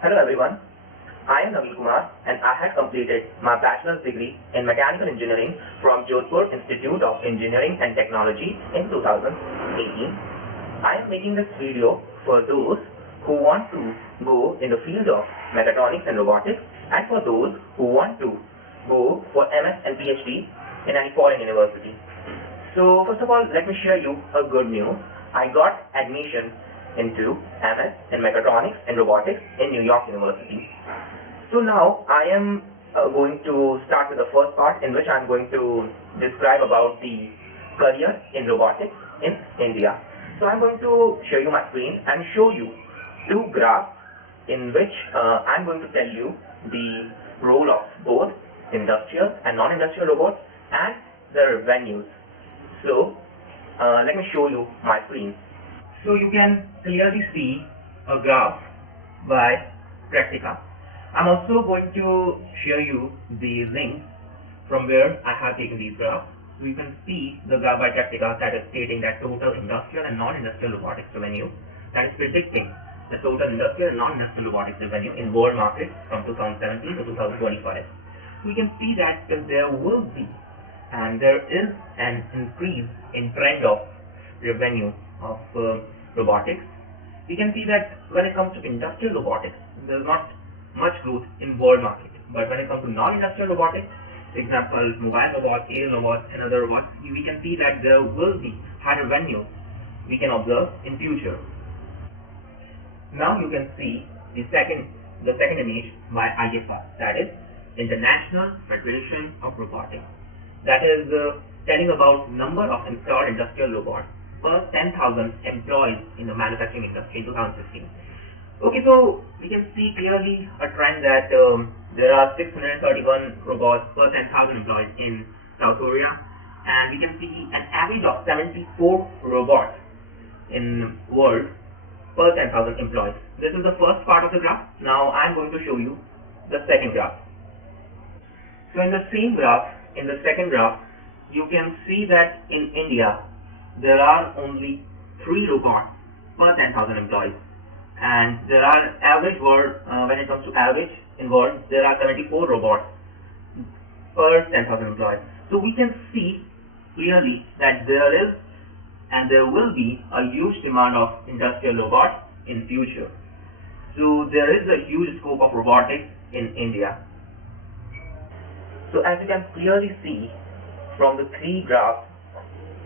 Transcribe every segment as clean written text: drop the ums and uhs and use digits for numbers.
Hello everyone, I am Naveen Kumar and I had completed my bachelor's degree in mechanical engineering from Jodhpur Institute of Engineering and Technology in 2018. I am making this video for those who want to go in the field of mechatronics and robotics and for those who want to go for MS and PhD in any foreign university. So first of all, let me share you a good news. I got admission into MS in mechatronics and robotics in New York University. So now I am going to start with the first part in which I am going to describe about the career in robotics in India. So I am going to show you my screen and show you two graphs in which I am going to tell you the role of both industrial and non-industrial robots and their revenues. So let me show you my screen. So you can clearly see a graph by Practica. I'm also going to share you the link from where I have taken these graphs. So you can see the graph by Practica that is stating that total industrial and non-industrial robotics revenue, that is predicting the total industrial and non-industrial robotics revenue in world markets from 2017 to 2025. So we can see that there will be and there is an increase in trend of revenue of robotics. We can see that when it comes to industrial robotics, there is not much growth in world market. But when it comes to non-industrial robotics, for example, mobile robots, aerial robots, and other robots, we can see that there will be higher revenue we can observe in future. Now you can see the second image by IFR, that is International Federation of Robotics. That is telling about number of installed industrial robots per 10,000 employees in the manufacturing industry in 2015. Okay, so we can see clearly a trend that there are 631 robots per 10,000 employees in South Korea, and we can see an average of 74 robots in world per 10,000 employees. This is the first part of the graph. Now I am going to show you the second graph. So in the same graph, in the second graph, you can see that in India there are only 3 robots per 10,000 employees, and there are average world, when it comes to average in world, there are 74 robots per 10,000 employees. So we can see clearly that there is and there will be a huge demand of industrial robots in future. So there is a huge scope of robotics in India. So as you can clearly see from the 3 graphs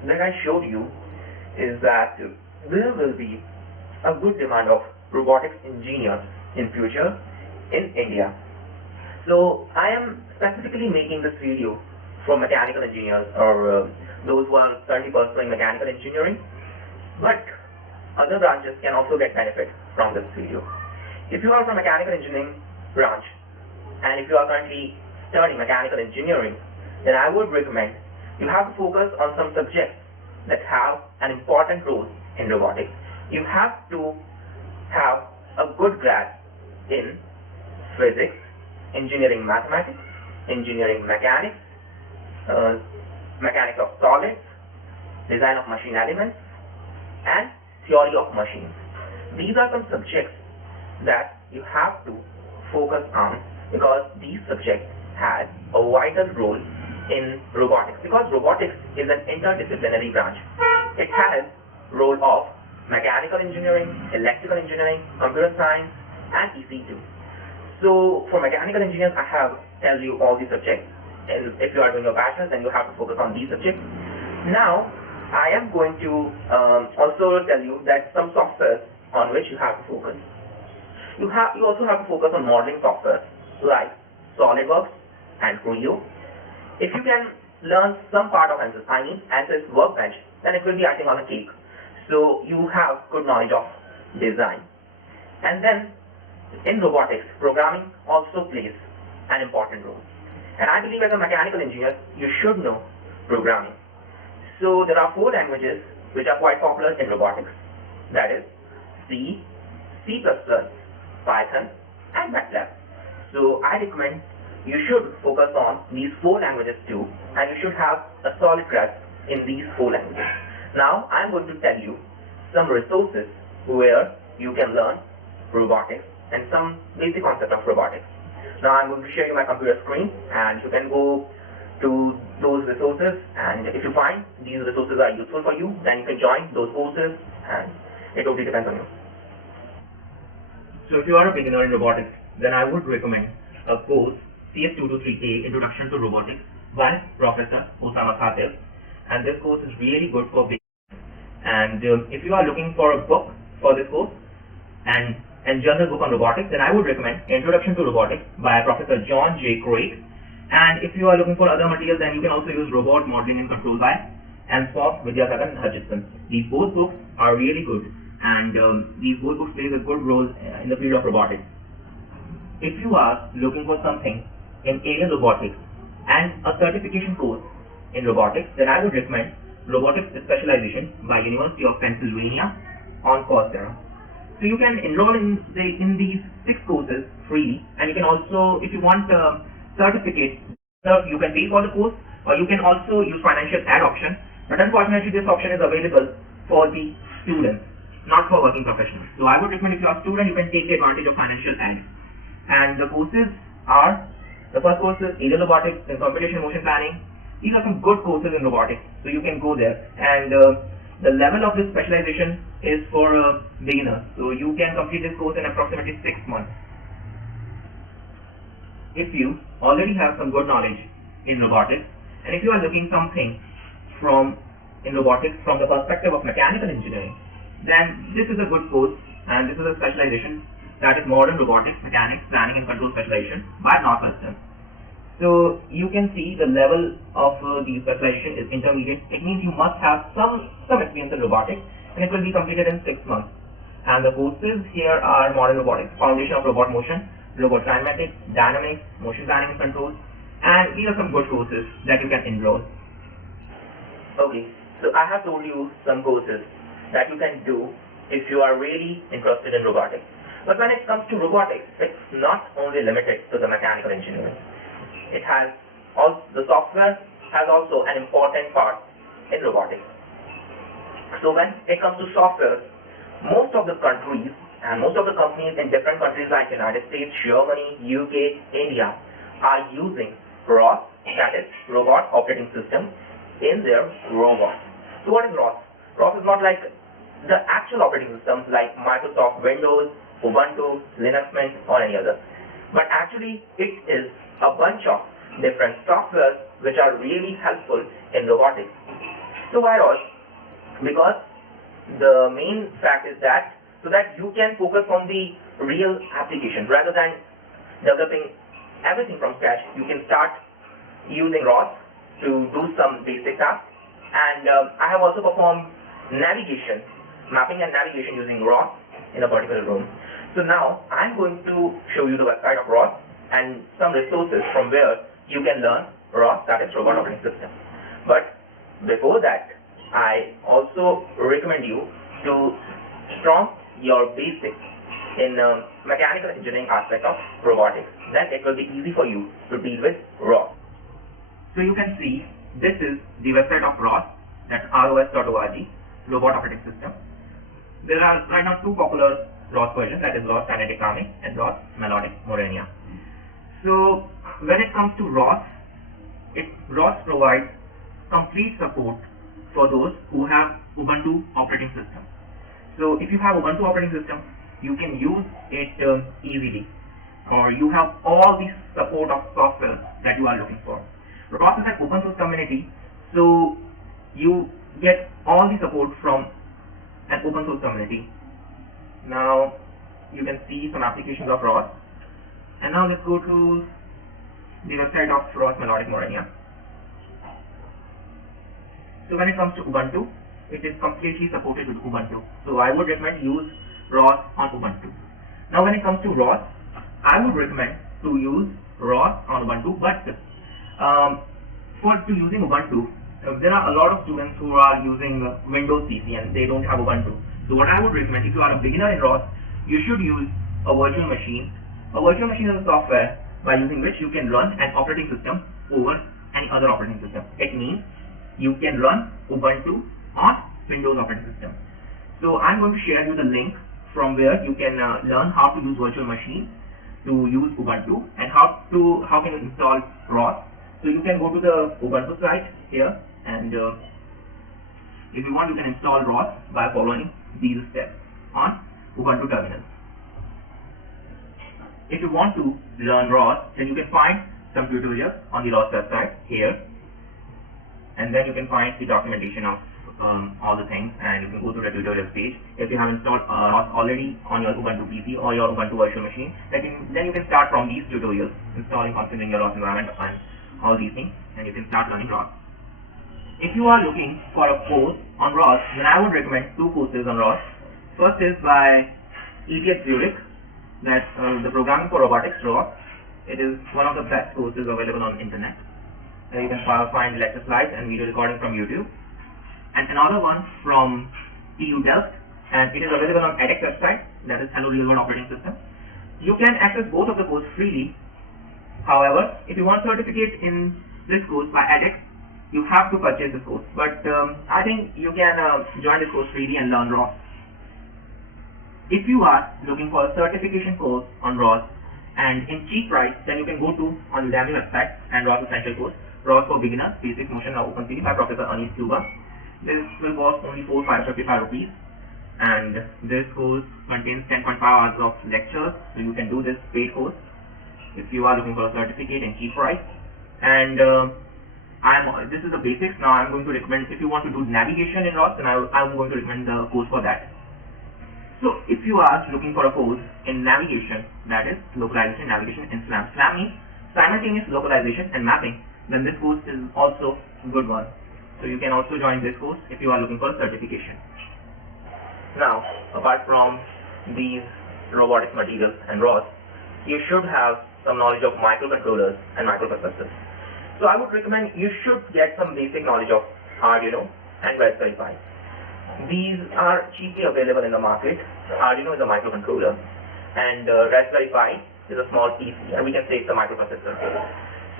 that I showed you, is that there will be a good demand of robotics engineers in future in India. So I am specifically making this video for mechanical engineers or those who are currently pursuing mechanical engineering, but other branches can also get benefit from this video. If you are from mechanical engineering branch and if you are currently studying mechanical engineering, then I would recommend you have to focus on some subjects that have an important role in robotics. You have to have a good grasp in physics, engineering mathematics, engineering mechanics, mechanics of solids, design of machine elements, and theory of machines. These are some subjects that you have to focus on because these subjects have a vital role in robotics, because robotics is an interdisciplinary branch. It has role of mechanical engineering, electrical engineering, computer science, and EC2. So for mechanical engineers, I have tell you all these subjects, and if you are doing a bachelor's, then you have to focus on these subjects. Now I am going to also tell you that some softwares on which you have to focus. You also have to focus on modeling software like SolidWorks and Creo. If you can learn some part of ANSYS, I mean ANSYS Workbench, then it will be icing on the cake. So you have good knowledge of design. And then in robotics, programming also plays an important role. And I believe as a mechanical engineer, you should know programming. So there are 4 languages which are quite popular in robotics. That is C, C++, Python, and MATLAB. So I recommend you should focus on these 4 languages too, and you should have a solid grasp in these 4 languages. Now I am going to tell you some resources where you can learn robotics and some basic concept of robotics. Now I'm going to share you my computer screen, and you can go to those resources, and if you find these resources are useful for you, then you can join those courses, and it totally depends on you. So if you are a beginner in robotics, then I would recommend a course CS223A Introduction to Robotics by Professor Osama Khatib, and this course is really good for beginners. And if you are looking for a book for this course and general book on robotics, then I would recommend Introduction to Robotics by Professor John J. Craig. And if you are looking for other materials, then you can also use Robot Modeling and Control by Anspoff, Vidyathakan and Hutchinson. These both books are really good, and these both books play a good role in the field of robotics. If you are looking for something in alien robotics and a certification course in robotics, then I would recommend Robotics Specialization by University of Pennsylvania on Coursera. So you can enroll in these 6 courses freely, and you can also, if you want a certificate, you can pay for the course, or you can also use financial aid option. But unfortunately, this option is available for the students, not for working professionals. So I would recommend, if you are a student, you can take advantage of financial aid. And the courses are, the first course is Alien Robotics and Computation Motion Planning. These are some good courses in robotics, so you can go there. And the level of this specialization is for beginners, so you can complete this course in approximately 6 months. If you already have some good knowledge in robotics, and if you are looking something in robotics from the perspective of mechanical engineering, then this is a good course, and this is a specialization, that is Modern Robotics, Mechanics, Planning and Control Specialization by Northwestern. So you can see the level of the specialization is intermediate. It means you must have some experience in robotics, and it will be completed in 6 months. And the courses here are Modern Robotics, Foundation of Robot Motion, Robot Kinematics, Dynamics, Motion Planning and Control, and these are some good courses that you can enroll. Okay, so I have told you some courses that you can do if you are really interested in robotics. But when it comes to robotics, it's not only limited to the mechanical engineering. It has the software has also an important part in robotics. So when it comes to software, most of the countries and most of the companies in different countries like United States, Germany, UK, India are using ROS, that is Robot Operating System, in their robots. So what is ROS? ROS is not like the actual operating systems like Microsoft Windows, Ubuntu, Linux Mint or any other, but actually it is a bunch of different softwares which are really helpful in robotics. So why ROS? Because the main fact is that so that you can focus on the real application rather than developing everything from scratch. You can start using ROS to do some basic tasks, and I have also performed mapping and navigation using ROS in a particular room. So now I'm going to show you the website of ROS and some resources from where you can learn ROS, that is Robot Operating System. But before that, I also recommend you to strong your basics in mechanical engineering aspect of robotics. Then it will be easy for you to deal with ROS. So you can see this is the website of ROS, that's ros.org, Robot Operating System. There are right now 2 popular ROS versions, that is ROS Standard Dynamic and ROS Melodic Morania. So when it comes to ROS, ROS provides complete support for those who have Ubuntu operating system. So if you have Ubuntu operating system, you can use it easily, or you have all the support of software that you are looking for. ROS is an open source community, so you get all the support from an open source community. Now you can see some applications of ROS, and now let's go to the website of ROS Melodic Morania. So when it comes to Ubuntu, it is completely supported with Ubuntu. So I would recommend use ROS on Ubuntu. Now when it comes to ROS, I would recommend to use ROS on Ubuntu, but for using Ubuntu, there are a lot of students who are using Windows PC and they don't have Ubuntu. So what I would recommend, if you are a beginner in ROS, you should use a virtual machine. A virtual machine is a software by using which you can run an operating system over any other operating system. It means you can run Ubuntu on Windows operating system. So I'm going to share you the link from where you can learn how to use virtual machine, to use Ubuntu, and how can you install ROS. So you can go to the Ubuntu site here, and if you want, you can install ROS by following these steps on Ubuntu terminal. If you want to learn ROS, then you can find some tutorials on the ROS website here, and then you can find the documentation of all the things, and you can go to the tutorials page. If you have installed ROS already on your Ubuntu PC or your Ubuntu virtual machine, then you can start from these tutorials, installing, configuring your ROS environment and all these things, and you can start learning ROS. If you are looking for a course on ROS, then I would recommend two courses on ROS. First is by ETH Zurich, that's the Programming for Robotics ROS. It is one of the best courses available on internet. You can find lecture slides and video recording from YouTube. And another one from TU Delft, and it is available on edX website, that is Hello Real World Operating System. You can access both of the courses freely. However, if you want certificate in this course by edX, you have to purchase this course. But I think you can join this course freely and learn ROS. If you are looking for a certification course on ROS and in cheap price, then you can go to on the Udemy website and ROS Essential course, ROS for Beginners, Basic Notion of OpenCV by Professor Anish Kluba. This will cost only 4,555 rupees, and this course contains 10.5 hours of lectures, so you can do this paid course if you are looking for a certificate in cheap price. And this is the basics. Now I'm going to recommend, if you want to do navigation in ROS, then I'm going to recommend the course for that. So if you are looking for a course in navigation, that is localization, navigation in SLAM. SLAM means simultaneous localization and mapping. Then this course is also a good one. So you can also join this course if you are looking for a certification. Now, apart from these robotics materials and ROS, you should have some knowledge of microcontrollers and microprocessors. So I would recommend you should get some basic knowledge of Arduino and Raspberry Pi. These are cheaply available in the market. Arduino is a microcontroller, and Raspberry Pi is a small PC, and we can say it's a microprocessor.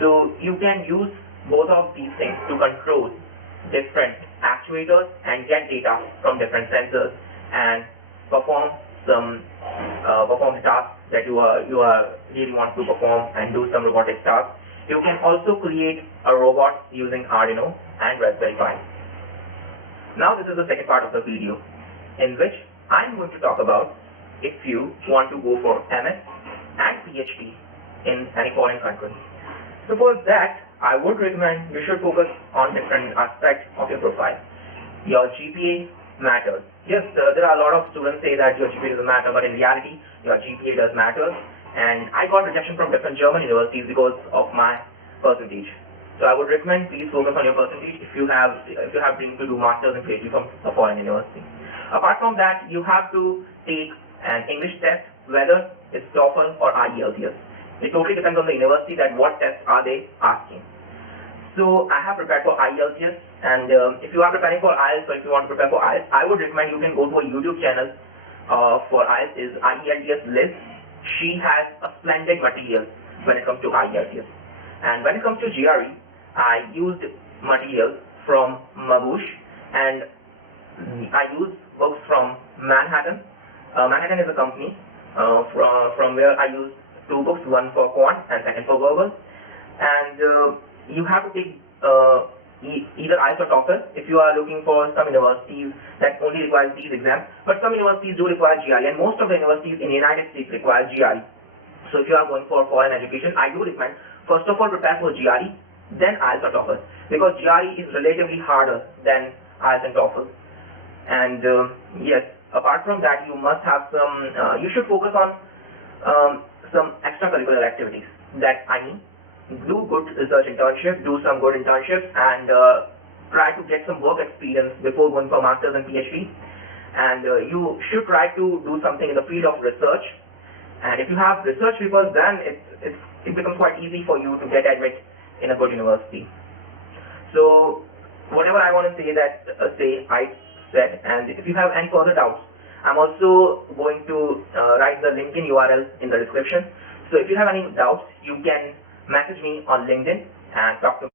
So you can use both of these things to control different actuators and get data from different sensors and perform some tasks that you really want to perform and do some robotic tasks. You can also create a robot using Arduino and Raspberry Pi. Now this is the second part of the video, in which I'm going to talk about if you want to go for MS and PhD in any foreign country. So for that, I would recommend you should focus on different aspects of your profile. Your GPA matters. Yes, there are a lot of students say that your GPA doesn't matter, but in reality, your GPA does matter. And I got rejection from different German universities because of my percentage. So I would recommend please focus on your percentage if you have dreams to do masters and PhD from a foreign university. Apart from that, you have to take an English test, whether it's TOEFL or IELTS. It totally depends on the university that what tests are they asking. So I have prepared for IELTS, and if you are preparing for IELTS, or if you want to prepare for IELTS, I would recommend you can go to a YouTube channel for IELTS, is IELTS Liz. She has a splendid material when it comes to IELTS. And when it comes to GRE, I used materials from Magoosh, and I used books from Manhattan. Manhattan is a company from where I used two books, one for quant and second for verbal. And you have to take either IELTS or TOEFL if you are looking for some universities that only require these exams. But some universities do require GRE, and most of the universities in the United States require GRE. So if you are going for foreign education, I do recommend first of all prepare for GRE, then IELTS or TOEFL, because GRE is relatively harder than IELTS and TOEFL. And yes, apart from that, you must have some. You should focus on some extracurricular activities. That I mean, do good research internships, do some good internships, and try to get some work experience before going for masters and PhD. And you should try to do something in the field of research. And if you have research papers, then it becomes quite easy for you to get admit in a good university. So whatever I want to say, I said. And if you have any further doubts, I'm also going to write the LinkedIn URL in the description. So if you have any doubts, you can message me on LinkedIn and talk to me.